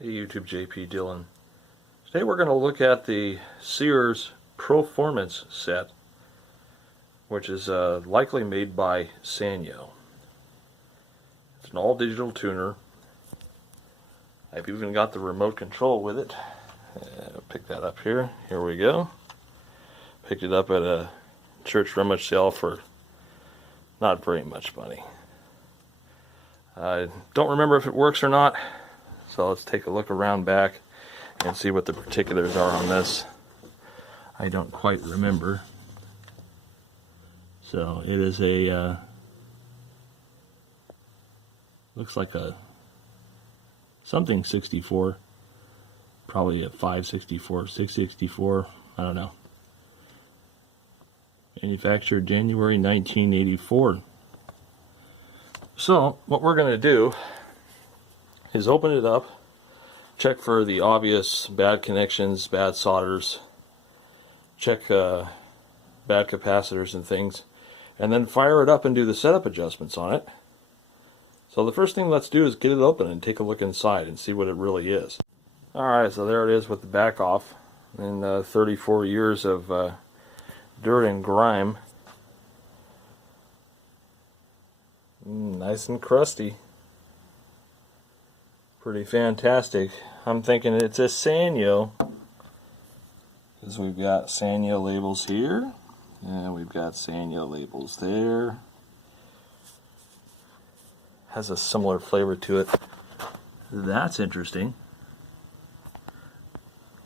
Hey YouTube, JP Dillon. Today we're going to look at the Sears ProFormamce set, which is likely made by Sanyo. It's an all-digital tuner. I've even got the remote control with it. I'll pick that up here. Here we go. Picked it up at a church rummage sale for not very much money. I don't remember if it works or not. So let's take a look around back and see what the particulars are on this. I don't quite remember. So it is a, looks like a something 64, probably a 564, 664, I don't know. Manufactured January 1984. So what we're going to do is open it up, check for the obvious bad connections, bad solders, check bad capacitors and things, and then fire it up and do the setup adjustments on it. So the first thing let's do is get it open and take a look inside and see what it really is. Alright, so there it is with the back off, and 34 years of dirt and grime. Nice and crusty. Pretty fantastic. I'm thinking it's a Sanyo, because we've got Sanyo labels here, and we've got Sanyo labels there. Has a similar flavor to it. That's interesting.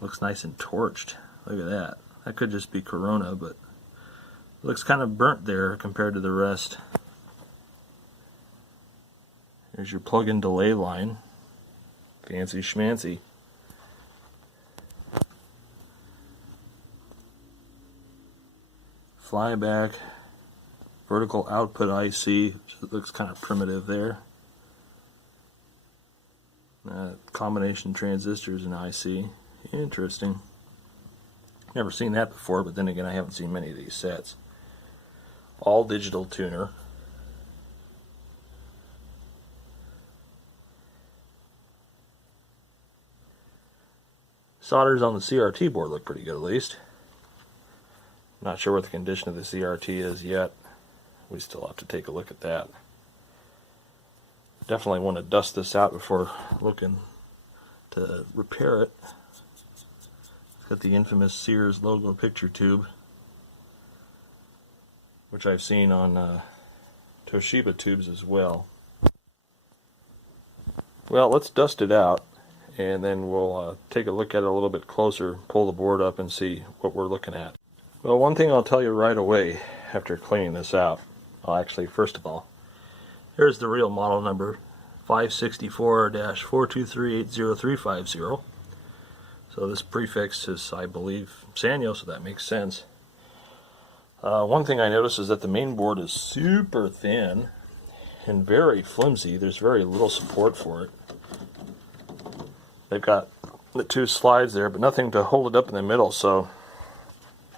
Looks nice and torched. Look at that. That could just be Corona, but it looks kind of burnt there compared to the rest. There's your plug-in delay line. Fancy schmancy. Flyback, vertical output IC, so it looks kind of primitive there. Combination transistors and IC. Interesting. Never seen that before, but then again I haven't seen many of these sets. All digital tuner. Solders on the CRT board look pretty good, at least. Not sure what the condition of the CRT is yet. We still have to take a look at that. Definitely want to dust this out before looking to repair it. It's got the infamous Sears logo picture tube, which I've seen on Toshiba tubes as well. Well, let's dust it out, and then we'll take a look at it a little bit closer, pull the board up and see what we're looking at. Well, one thing I'll tell you right away after cleaning this out, well actually first of all, here's the real model number, 564-423-80350. So this prefix is, I believe, Sanyo, so that makes sense. One thing I noticed is that the main board is super thin and very flimsy. There's very little support for it. They've got the two slides there, but nothing to hold it up in the middle, so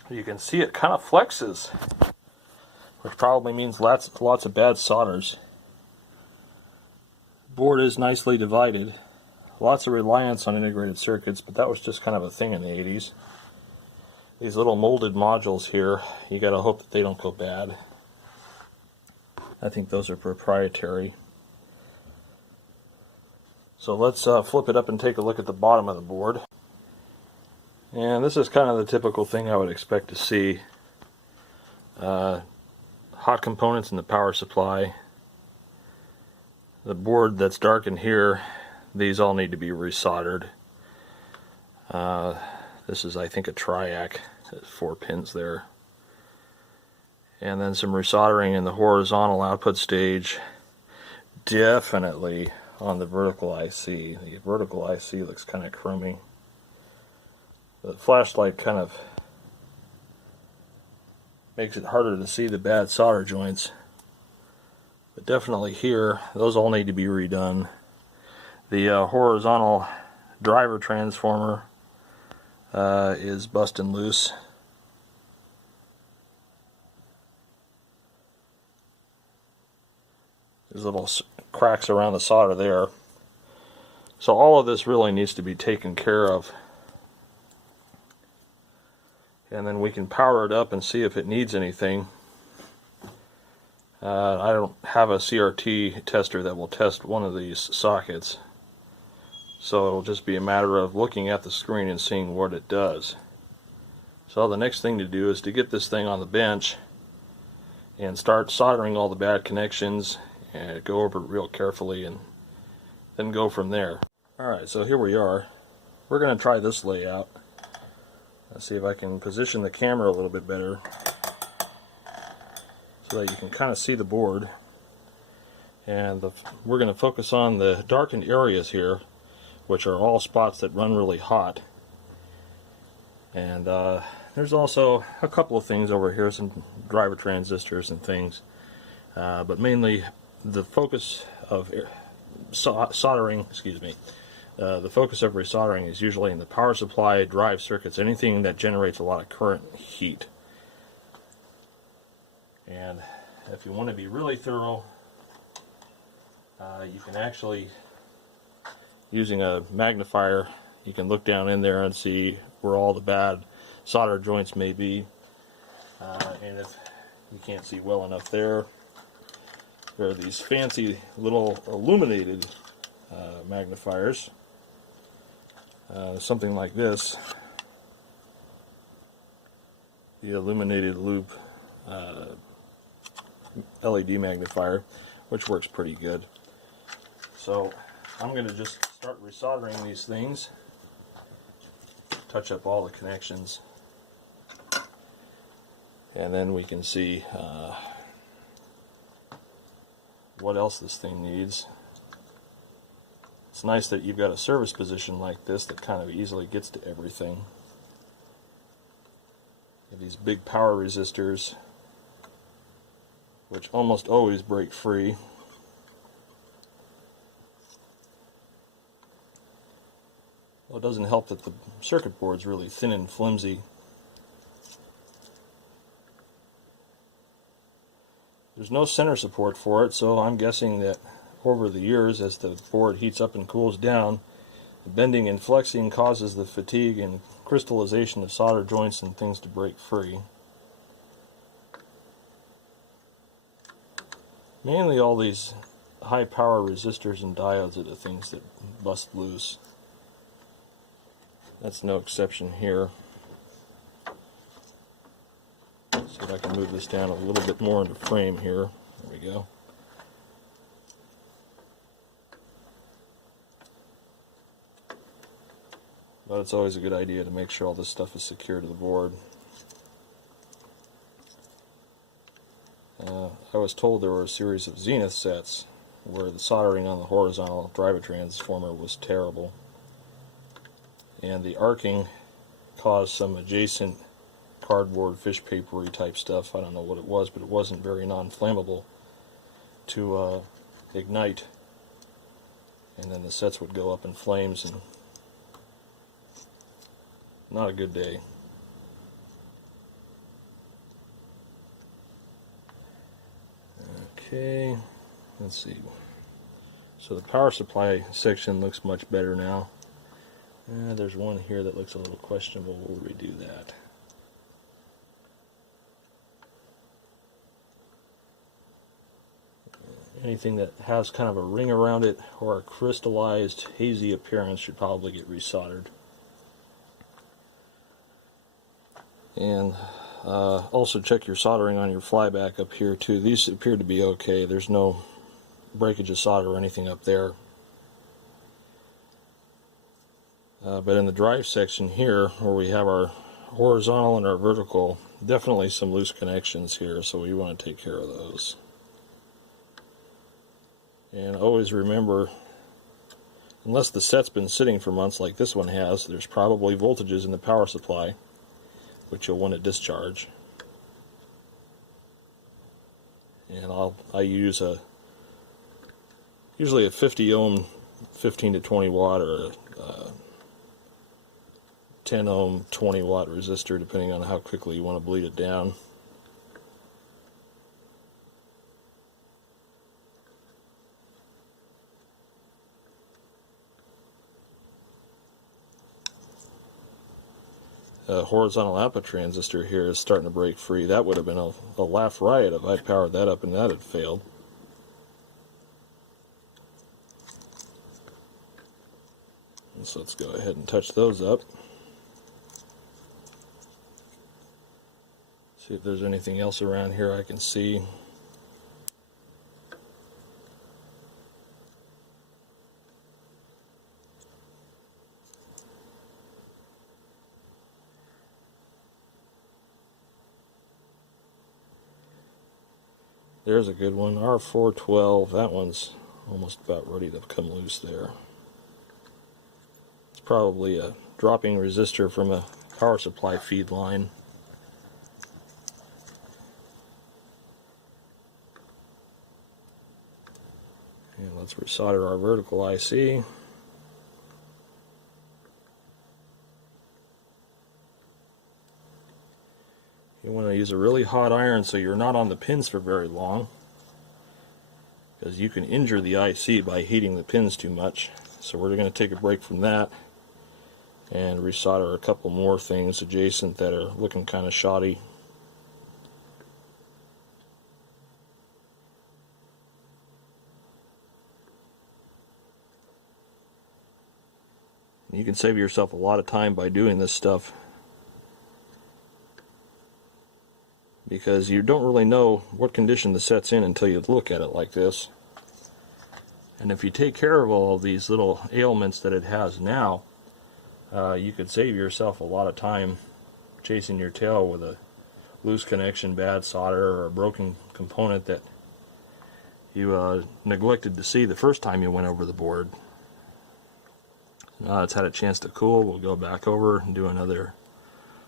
you can see it kind of flexes, which probably means lots of bad solders. Board is nicely divided. Lots of reliance on integrated circuits, but that was just kind of a thing in the 80s. These little molded modules here, you gotta hope that they don't go bad. I think those are proprietary. So let's flip it up and take a look at the bottom of the board. And this is kind of the typical thing I would expect to see. Hot components in the power supply. The board that's dark in here, these all need to be resoldered. This is, I think, a triac. There's 4 pins there. And then some resoldering in the horizontal output stage. Definitely on the vertical IC. The vertical IC looks kind of chromy. The flashlight kind of makes it harder to see the bad solder joints. But definitely here, those all need to be redone. The horizontal driver transformer is busting loose. There's little cracks around the solder there. So all of this really needs to be taken care of. And then we can power it up and see if it needs anything. I don't have a CRT tester that will test one of these sockets, so it'll just be a matter of looking at the screen and seeing what it does. So the next thing to do is to get this thing on the bench and start soldering all the bad connections and go over it real carefully and then go from there. Alright, so here we are. We're going to try this layout. Let's see if I can position the camera a little bit better so that you can kind of see the board. And we're going to focus on the darkened areas here, which are all spots that run really hot. And there's also a couple of things over here, some driver transistors and things. But mainly the focus of soldering, the focus of resoldering is usually in the power supply, drive circuits, anything that generates a lot of current heat. And if you want to be really thorough, you can actually, using a magnifier, you can look down in there and see where all the bad solder joints may be. And if you can't see well enough there are these fancy little illuminated magnifiers. Something like this, the illuminated loop LED magnifier, which works pretty good. So I'm going to just start resoldering these things, touch up all the connections, and then we can see what else this thing needs. It's nice that you've got a service position like this that kind of easily gets to everything. You have these big power resistors, which almost always break free. Well, it doesn't help that the circuit board's really thin and flimsy. There's no center support for it, so I'm guessing that over the years, as the board heats up and cools down, the bending and flexing causes the fatigue and crystallization of solder joints and things to break free. Mainly all these high power resistors and diodes are the things that bust loose. That's no exception here. See if I can move this down a little bit more into frame here. There we go. But it's always a good idea to make sure all this stuff is secure to the board. I was told there were a series of Zenith sets where the soldering on the horizontal driver transformer was terrible, and the arcing caused some adjacent cardboard, fish papery type stuff, I don't know what it was, but it wasn't very non-flammable, to ignite, and then the sets would go up in flames, and not a good day. Okay, let's see. So the power supply section looks much better now. There's one here that looks a little questionable. We'll redo that. Anything that has kind of a ring around it or a crystallized, hazy appearance should probably get resoldered. And also check your soldering on your flyback up here too. These appear to be okay. There's no breakage of solder or anything up there. But in the drive section here, where we have our horizontal and our vertical, definitely some loose connections here, so we want to take care of those. And always remember, unless the set's been sitting for months like this one has, there's probably voltages in the power supply, which you'll want to discharge. And I use usually a 50 ohm 15 to 20 watt or a 10 ohm 20 watt resistor, depending on how quickly you want to bleed it down. horizontal output transistor here is starting to break free. That would have been a laugh riot if I powered that up and that had failed. So let's go ahead and touch those up. See if there's anything else around here I can see. There's a good one, R412. That one's almost about ready to come loose there. It's probably a dropping resistor from a power supply feed line. And let's resolder our vertical IC. You want to use a really hot iron so you're not on the pins for very long, because you can injure the IC by heating the pins too much. So we're going to take a break from that and resolder a couple more things adjacent that are looking kind of shoddy. You can save yourself a lot of time by doing this stuff, because you don't really know what condition the set's in until you look at it like this. And if you take care of all of these little ailments that it has now, you could save yourself a lot of time chasing your tail with a loose connection, bad solder, or a broken component that you neglected to see the first time you went over the board. Now it's had a chance to cool, we'll go back over and do another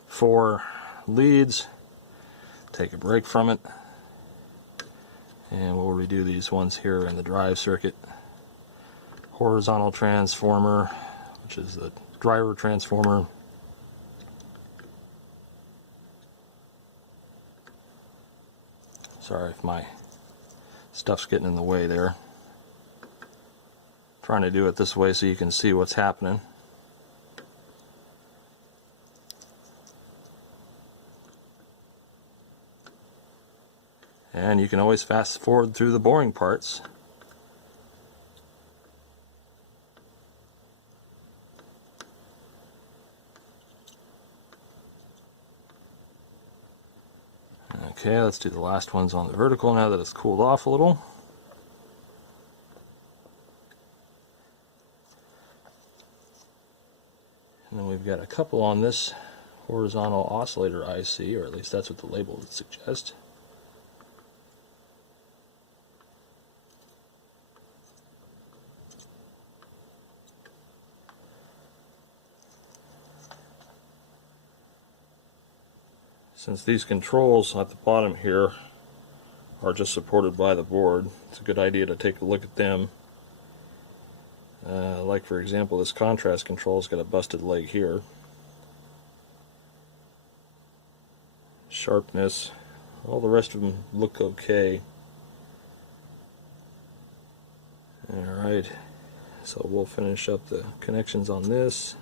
4 leads. Take a break from it, and we'll redo these ones here in the drive circuit. Horizontal transformer, which is the driver transformer. Sorry if my stuff's getting in the way there. Trying to do it this way so you can see what's happening. And you can always fast forward through the boring parts. Okay, let's do the last ones on the vertical now that it's cooled off a little. And then we've got a couple on this horizontal oscillator IC, or at least that's what the label would suggest. Since these controls at the bottom here are just supported by the board, it's a good idea to take a look at them. Like for example, this contrast control's got a busted leg here. Sharpness, all the rest of them look okay. Alright, so we'll finish up the connections on this.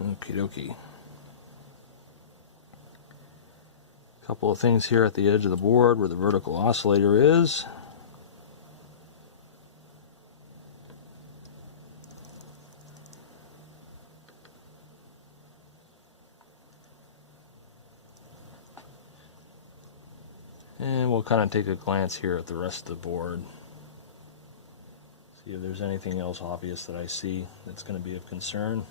Okie dokie. Couple of things here at the edge of the board where the vertical oscillator is. And we'll kind of take a glance here at the rest of the board. See if there's anything else obvious that I see that's going to be of concern.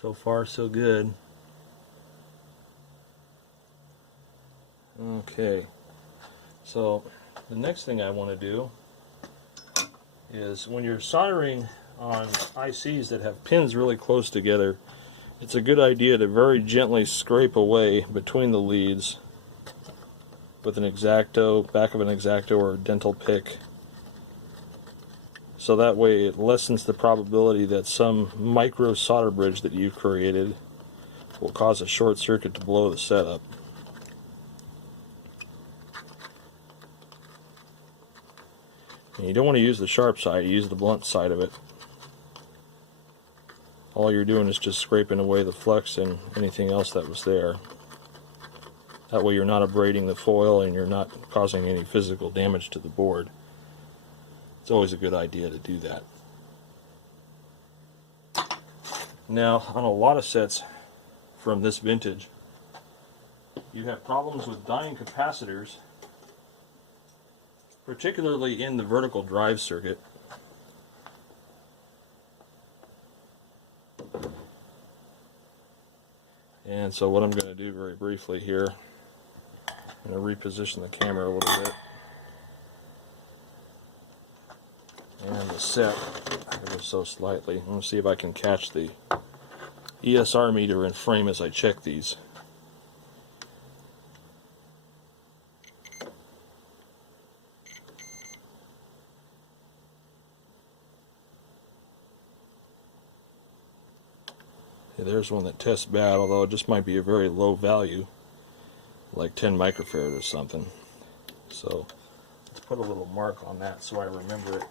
So far, so good. Okay, so the next thing I want to do is when you're soldering on ICs that have pins really close together, it's a good idea to very gently scrape away between the leads with an X-Acto, back of an X-Acto or a dental pick. So that way it lessens the probability that some micro solder bridge that you've created will cause a short circuit to blow the setup. And you don't want to use the sharp side, you use the blunt side of it. All you're doing is just scraping away the flux and anything else that was there. That way you're not abrading the foil and you're not causing any physical damage to the board. It's always a good idea to do that. Now, on a lot of sets from this vintage, you have problems with dying capacitors, particularly in the vertical drive circuit. And so what I'm going to do very briefly here, I'm going to reposition the camera a little bit and the set ever so slightly. I'm going to see if I can catch the ESR meter in frame as I check these. There's one that tests bad, although it just might be a very low value, like 10 microfarad or something. So let's put a little mark on that so I remember it.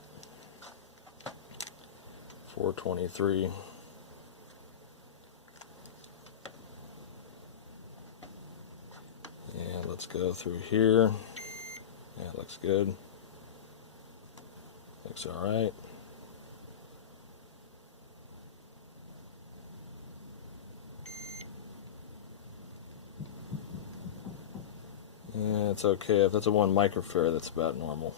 423. And let's go through here. That looks good. Looks alright. Yeah, it's okay. If that's a 1 microfarad, that's about normal.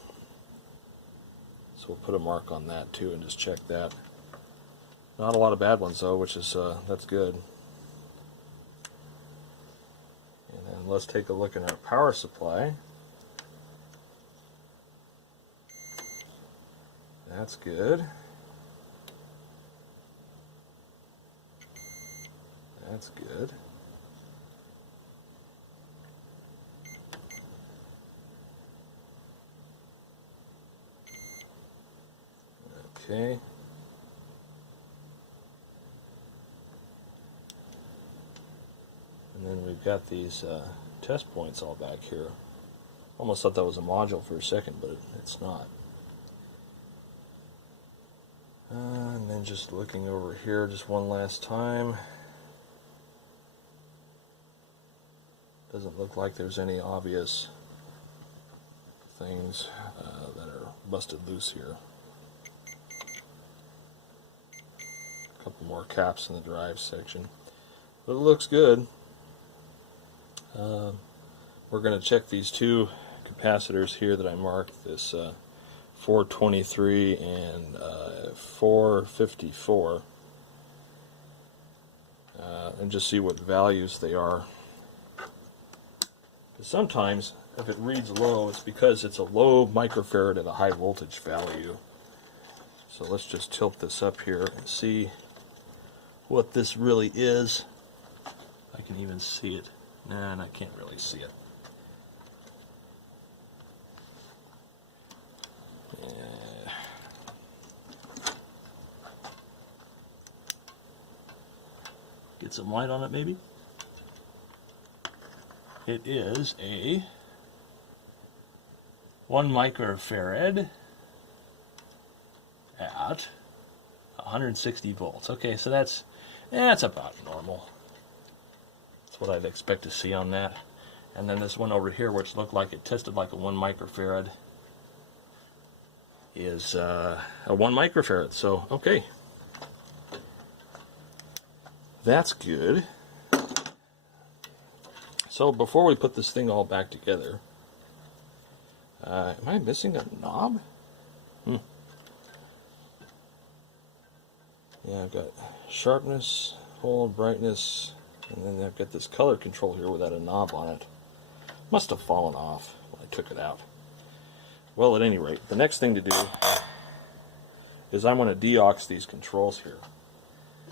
So we'll put a mark on that too and just check that. Not a lot of bad ones though, which is that's good. And then let's take a look at our power supply. That's good. That's good. Okay. And then we've got these test points all back here. Almost thought that was a module for a second, but it's not. And then just looking over here just one last time. Doesn't look like there's any obvious things that are busted loose here. A couple more caps in the drive section. But it looks good. We're going to check these two capacitors here that I marked, this 423 and 454, and just see what values they are. Because sometimes if it reads low, it's because it's a low microfarad at a high voltage value. So let's just tilt this up here and see what this really is. I can even see it. Nah, and I can't really see it. Yeah. Get some light on it maybe. It is a 1 microfarad at 160 volts. Okay, so that's about normal. That's what I'd expect to see on that. And then this one over here, which looked like it tested like a 1 microfarad, is a 1 microfarad. So, okay. That's good. So before we put this thing all back together, am I missing a knob? Yeah, I've got sharpness, hold, brightness, and then I've got this color control here without a knob on it. Must have fallen off when I took it out. Well, at any rate, the next thing to do is I want to de-aux these controls here,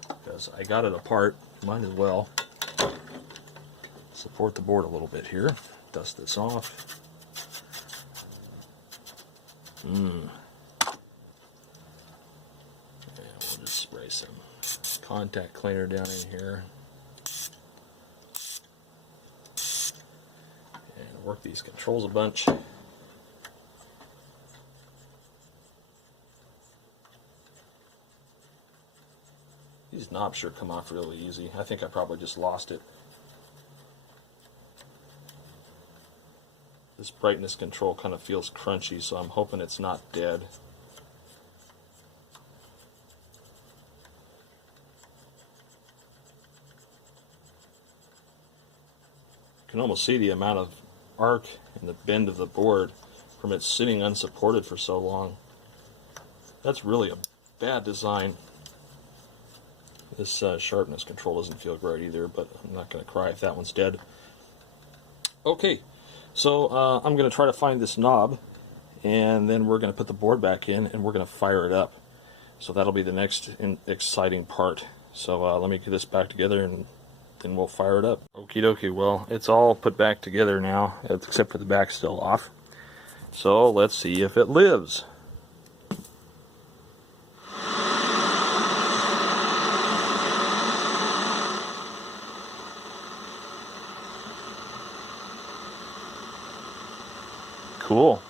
because I got it apart. Might as well support the board a little bit here. Dust this off. And we'll just spray some contact cleaner down in here. Work these controls a bunch. These knobs sure come off really easy. I think I probably just lost it. This brightness control kind of feels crunchy, so I'm hoping it's not dead. You can almost see the amount of arc in the bend of the board from it sitting unsupported for so long. That's really a bad design. This sharpness control doesn't feel great either, but I'm not going to cry if that one's dead. Okay, so I'm going to try to find this knob, and then we're going to put the board back in, and we're going to fire it up. So that'll be the next exciting part. So let me get this back together, and then we'll fire it up. Okie dokie, well, it's all put back together now, except for the back still off. So let's see if it lives. Cool.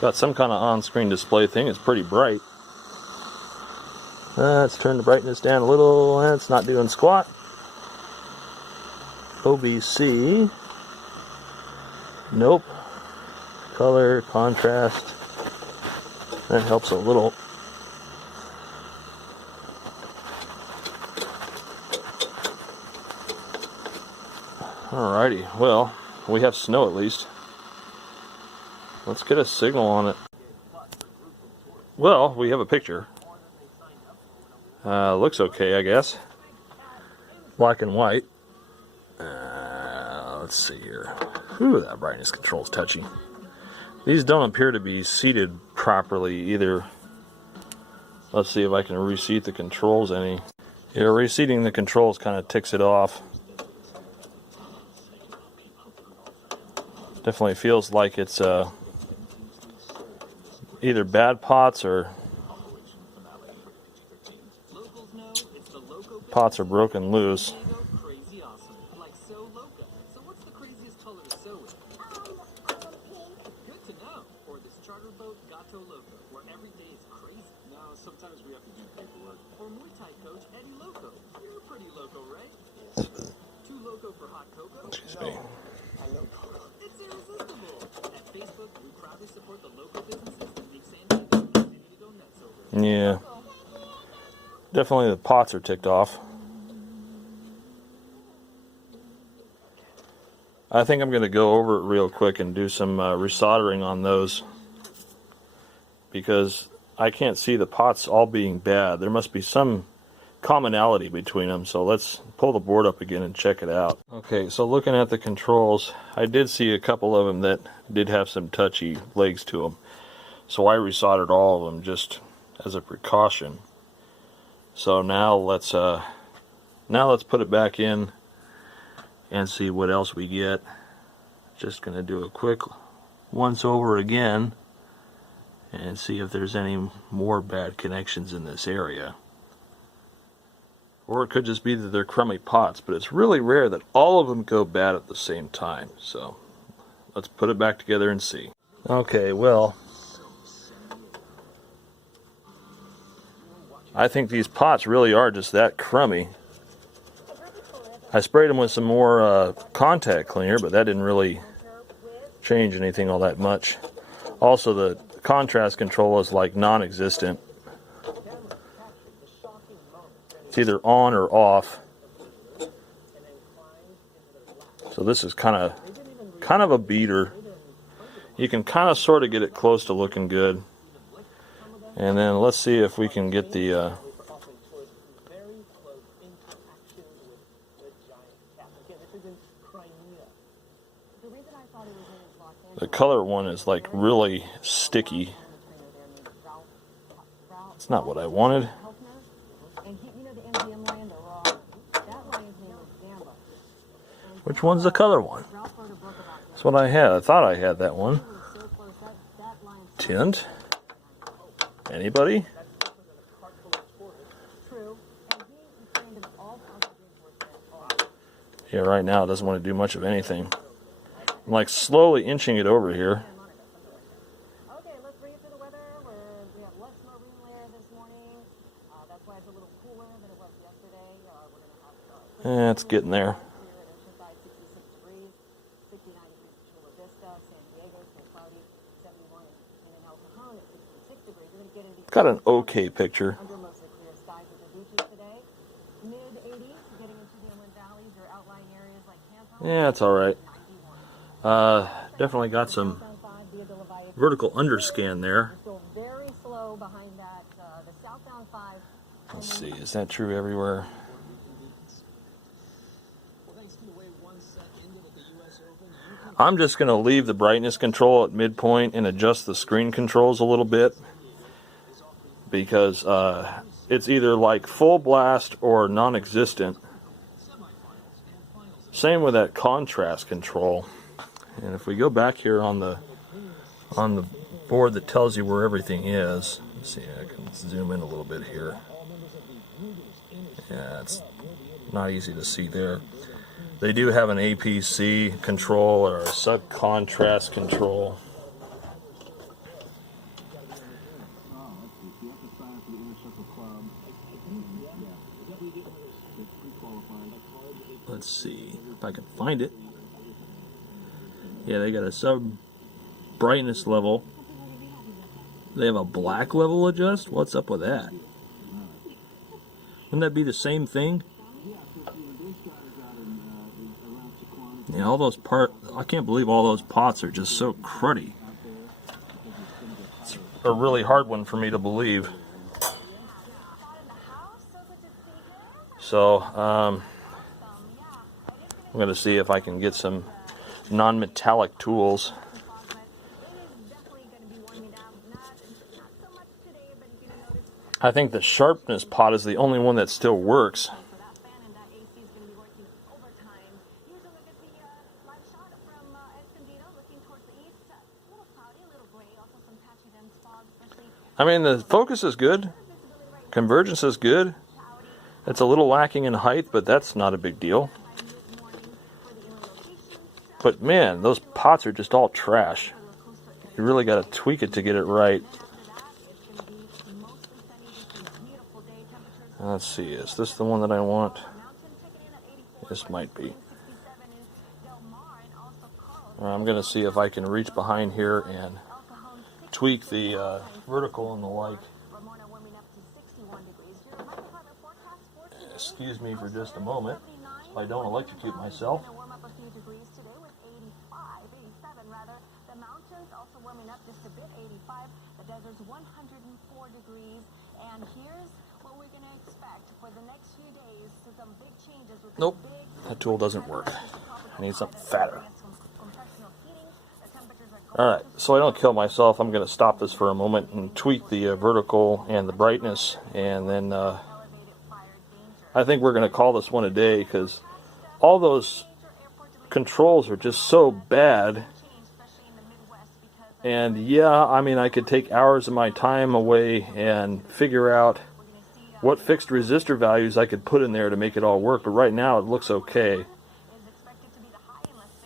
Got some kind of on-screen display thing. It's pretty bright. Let's turn the brightness down a little. It's not doing squat. OBC. Nope. Color, contrast. That helps a little. Alrighty, well, we have snow at least. Let's get a signal on it. Well, we have a picture. Looks okay, I guess. Black and white. Let's see here. Ooh, that brightness control's touchy. These don't appear to be seated properly either. Let's see if I can reseat the controls any. Yeah, reseating the controls kind of ticks it off. Definitely feels like it's either bad pots or pots are broken loose. Excuse me. Yeah, definitely the pots are ticked off. I think I'm going to go over it real quick and do some resoldering on those, because I can't see the pots all being bad. There must be some commonality between them, so let's pull the board up again and check it out. Okay, so looking at the controls, I did see a couple of them that did have some touchy legs to them, so I resoldered all of them just as a precaution. So now let's put it back in and see what else we get. Just gonna do a quick once over again and see if there's any more bad connections in this area. Or it could just be that they're crummy pots, but it's really rare that all of them go bad at the same time. So let's put it back together and see. Okay, well, I think these pots really are just that crummy. I sprayed them with some more contact cleaner, but that didn't really change anything all that much. Also, the contrast control is like non-existent. It's either on or off. So this is kind of a beater. You can kind of sort of get it close to looking good. And then let's see if we can get the color one is like really sticky. It's not what I wanted. Which one's the color one? That's what I had. I thought I had that one. Tint. Anybody? Yeah, right now it doesn't want to do much of anything. I'm like slowly inching it over here. Okay, let's bring it to the weather. We have less marine layer this morning. That's why it's a little cooler than it was yesterday. We're going to have It's getting there. here at Oceanside, 66 degrees, 69 degrees in Chula Vista, San Diego, still cloudy, 71 in El Cajon at 66 degrees. We're going to get into Got an okay picture. under mostly clear skies at the beaches today. Mid 80s, getting into the inland valleys or outlying areas like Canton. Yeah, it's all right. Definitely got some vertical underscan there. Still very slow behind that. The southbound 5. Let's see, is that true everywhere? I'm just going to leave the brightness control at midpoint and adjust the screen controls a little bit, because it's either like full blast or non-existent. Same with that contrast control. And if we go back here on the board that tells you where everything is, let's see, I can zoom in a little bit here. Yeah, it's not easy to see there. They do have an APC control or a sub-contrast control. Let's see if I can find it. Yeah, they got a sub brightness level. They have a black level adjust? What's up with that? Wouldn't that be the same thing? Yeah, all those I can't believe all those pots are just so cruddy. It's a really hard one for me to believe. So, I'm going to see if I can get some non-metallic tools. I think the sharpness pot is the only one that still works. I mean, the focus is good, convergence is good. It's a little lacking in height, but that's not a big deal. But man, those pots are just all trash. You really got to tweak it to get it right. Let's see, is this the one that I want? This might be. I'm going to see if I can reach behind here and tweak the vertical and the like. Excuse me for just a moment. I don't electrocute myself. The mountains also warming up just a bit, 85. The desert's 104 degrees. And here's what we're going to expect for the next few days. Some big changes. Nope, that tool doesn't work. I need something fatter. Alright, so I don't kill myself, I'm going to stop this for a moment and tweak the vertical and the brightness, and then I think we're going to call this one a day, because all those controls are just so bad. And yeah, I mean, I could take hours of my time away and figure out what fixed resistor values I could put in there to make it all work, but right now it looks okay.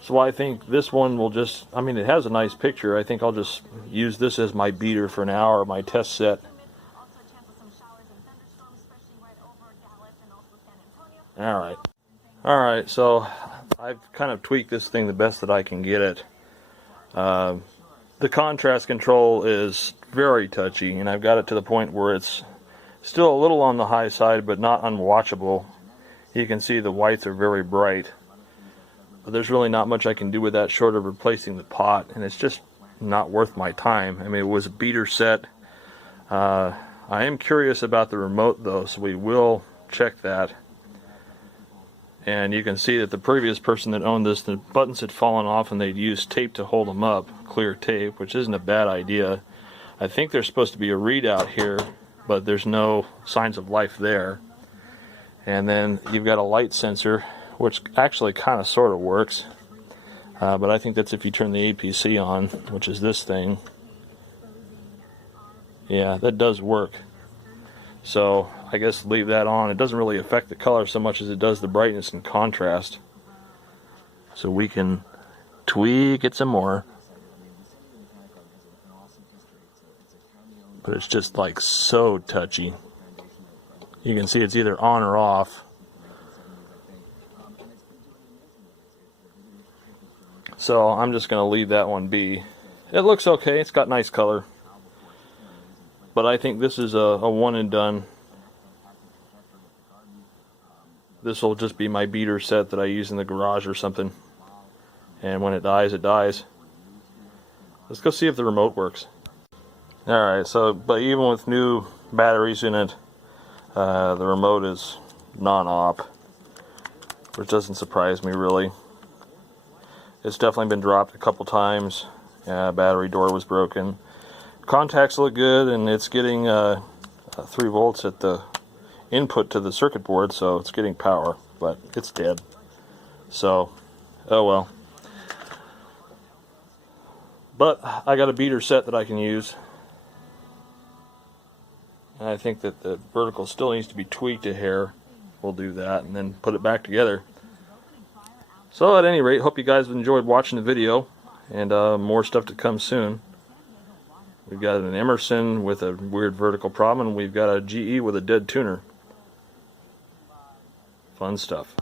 So I think this one will just, I mean, it has a nice picture. I think I'll just use this as my beater for an hour, my test set. Alright, so I've kind of tweaked this thing the best that I can get it. The contrast control is very touchy, and I've got it to the point where it's still a little on the high side, but not unwatchable. You can see the whites are very bright. But there's really not much I can do with that short of replacing the pot, and it's just not worth my time. I mean, it was a beater set. I am curious about the remote though, so we will check that. And you can see that the previous person that owned this, the buttons had fallen off and they'd used tape to hold them up, clear tape, which isn't a bad idea. I think there's supposed to be a readout here, but there's no signs of life there. And then you've got a light sensor, which actually kind of sort of works. But I think that's if you turn the APC on, which is this thing. Yeah, that does work. So I guess leave that on. It doesn't really affect the color so much as it does the brightness and contrast. So we can tweak tweak it some more. But it's just like so touchy. You can see it's either on or off. So I'm just going to leave that one be. It looks okay. It's got nice color. But I think this is a one and done. This will just be my beater set that I use in the garage or something. And when it dies, it dies. Let's go see if the remote works. Alright, so, but even with new batteries in it, the remote is non-op, which doesn't surprise me really. It's definitely been dropped a couple times. Battery door was broken. Contacts look good, and it's getting 3 volts at the input to the circuit board, so it's getting power, but it's dead. So, oh well. But I got a beater set that I can use. And I think that the vertical still needs to be tweaked a hair. We'll do that and then put it back together. So at any rate, hope you guys have enjoyed watching the video, and more stuff to come soon. We've got an Emerson with a weird vertical problem, and we've got a GE with a dead tuner. Fun stuff.